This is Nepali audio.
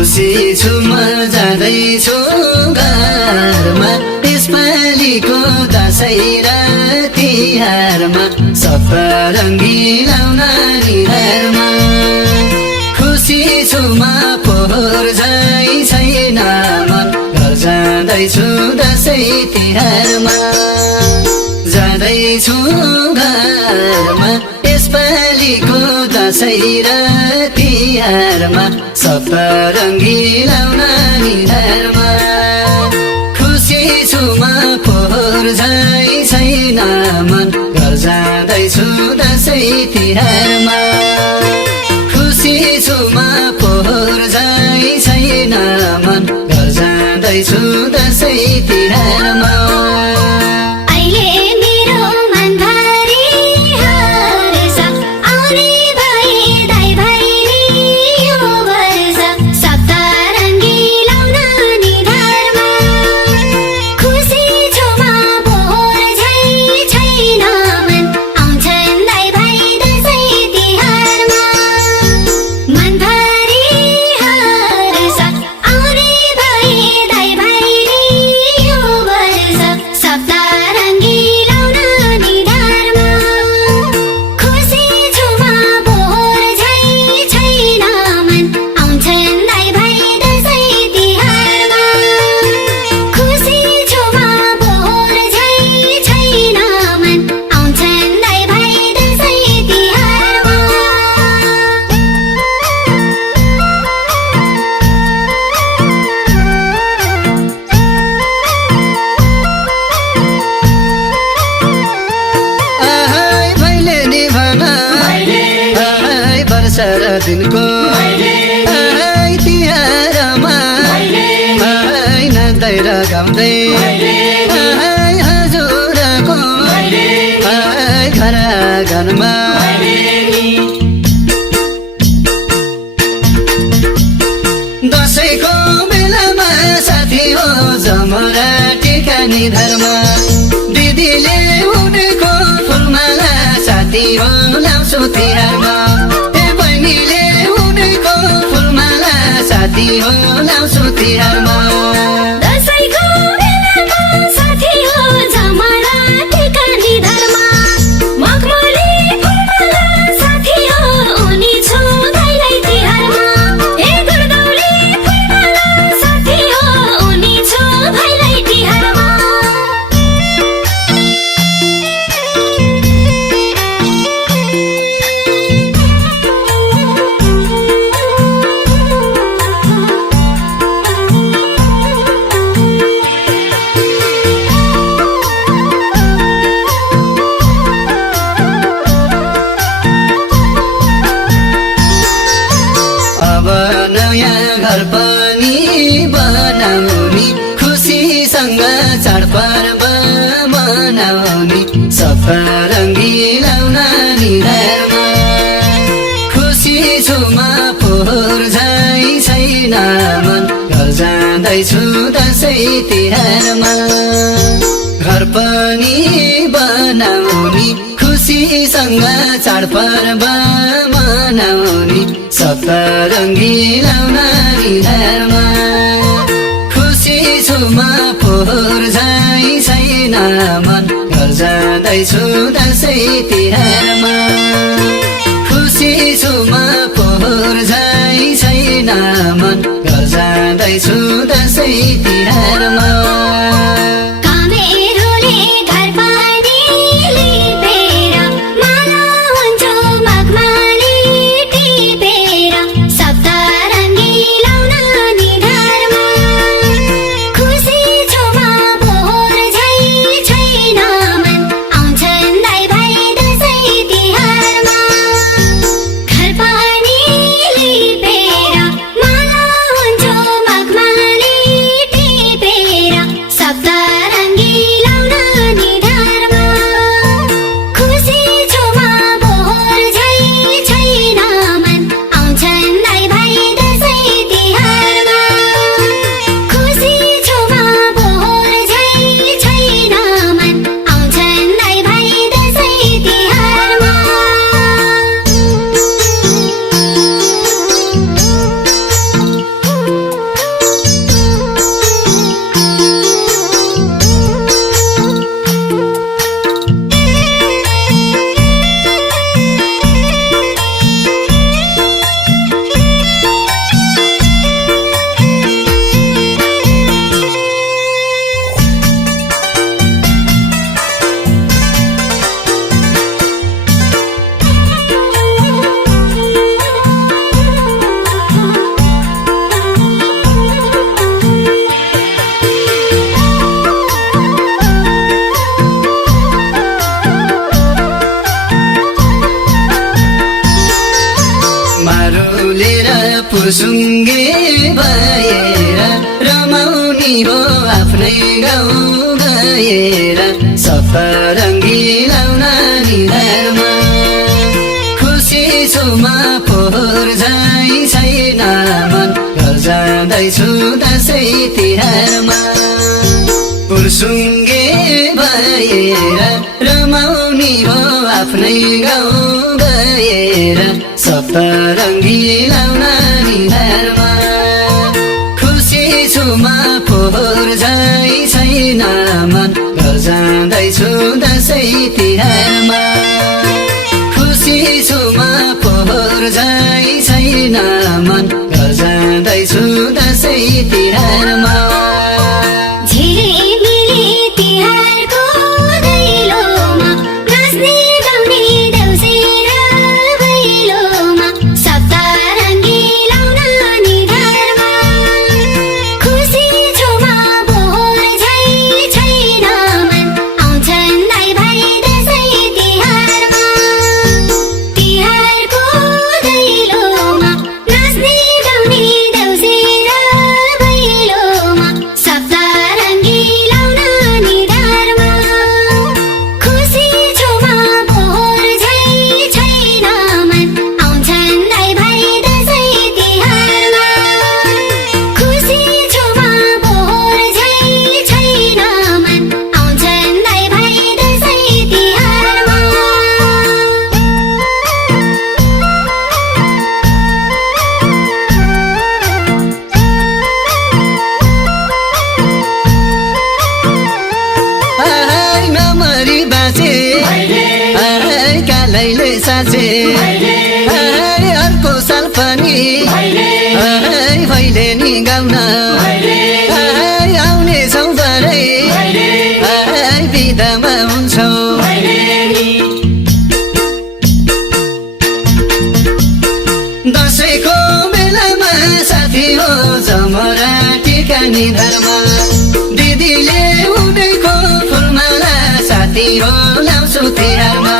खुसी छु म जाँदैछु घरमा यसपालिको दशैँ र तिहारमा सप्तरङ्गी लाउन निधारमा खुसी छु म पोहोर झै छैन मन घर जाँदैछु दशैँ तिहारमा जाँदैछु घरमा यसपालिको दशैँ र तिहारमा सप्तरङ्गी लाउन निधारमा खुसी छु म पोहोर झै छैन मन घर जाँदैछु दशैँ तिहारमा खुसी छु म पोहोर झै छैन मन घर जाँदैछु दशैँ तिहारमा दिनको तिहारमा नाच्दै र गाउँदै हजुरको घर आँगनमा दशैंको बेलामा साथी हो जमरा टिका निधारमा दिदीले उनको फुलमाला साथी हो लाउँछु तिहारमा साथी हो लाउँछु तिहारमा दशैंको बेलामा साथी हो जमरा टिका निधारमा मखमली फुलमाला साथी हो उनी छु दाइलाई तिहारमा हे गुरगौली फुलमाला साथी हो उनी छु भाइलाई तिहारमा घर पनि बनाउने खुसीसँग चाडपर्व मनाउने सप्तरङ्गी लाउन निधारमा खुसी छु म पोहोर झै छैन मन घर जाँदैछु दशैँ तिहारमा घर पनि बनाउने खुसीसँग चाडपर्व मनाउने सप्तरङ्गी लाउन निधारमा खुसी छु म पोहोर झै छैन मन घर जाँदैछु दशैँ तिहारमा खुसी छु म पोहोर झै छैन मन घर जाँदैछु दशैँ तिहारमा कामेरोले घर पनि लिपेर माला हुन्छ फुर्सुङ्गे भएर रमाउनी हो आफ्नै गाउँ गएर सफरङ्गी लाउन निधारमा खुसी छु म पोहोर झै छैन मन घर जाँदैछु दसैँ तिहारमा फुर्सुङ्गे भएर रमाउनी हो आफ्नै गाउँ गएर सप्तरङ्गी लाउन निधारमा खुसी छु म पोहोर झै छैन मन घर जाँदैछु दसैँ तिहारमा खुसी छु म पोहोर झै छैन मन घर जाँदैछु दसैँ तिहारमा झिलिमिली तिहारको दैलोमा नाच्ने गाउने देउसी र भैलोमा सप्तरङ्गी लाउन निधारमा खुसी छु म पोहोर झै छैन मन आउँछन् दाइ भाइ दसैँ तिहारमा तिहारको दैलोमा नाच्ने गाउने देउसी र भैलोमा सप्तरङ्गी लाउन निधारमा खुसी छु म पोहोर झै छैन मन आउँछन् दाइ भाइ दसैँ तिहारमा खुसी छु म पोहोर झै छैन मन आउँछन् दाइ भाइ दसैँ तिहारमा आइ नमरी बाँचे आइ कालैले साँचे आइ अर्को साल पनि आइ भैलेनी गाउन आइ आउनेछौ बरै आइ बिदामा हुन्छौ दसैँको बेलामा साथी हो जमरा टिका निधारमा दिदीले उनीको फुलमाला साथी हो लाउँछु तिहारमा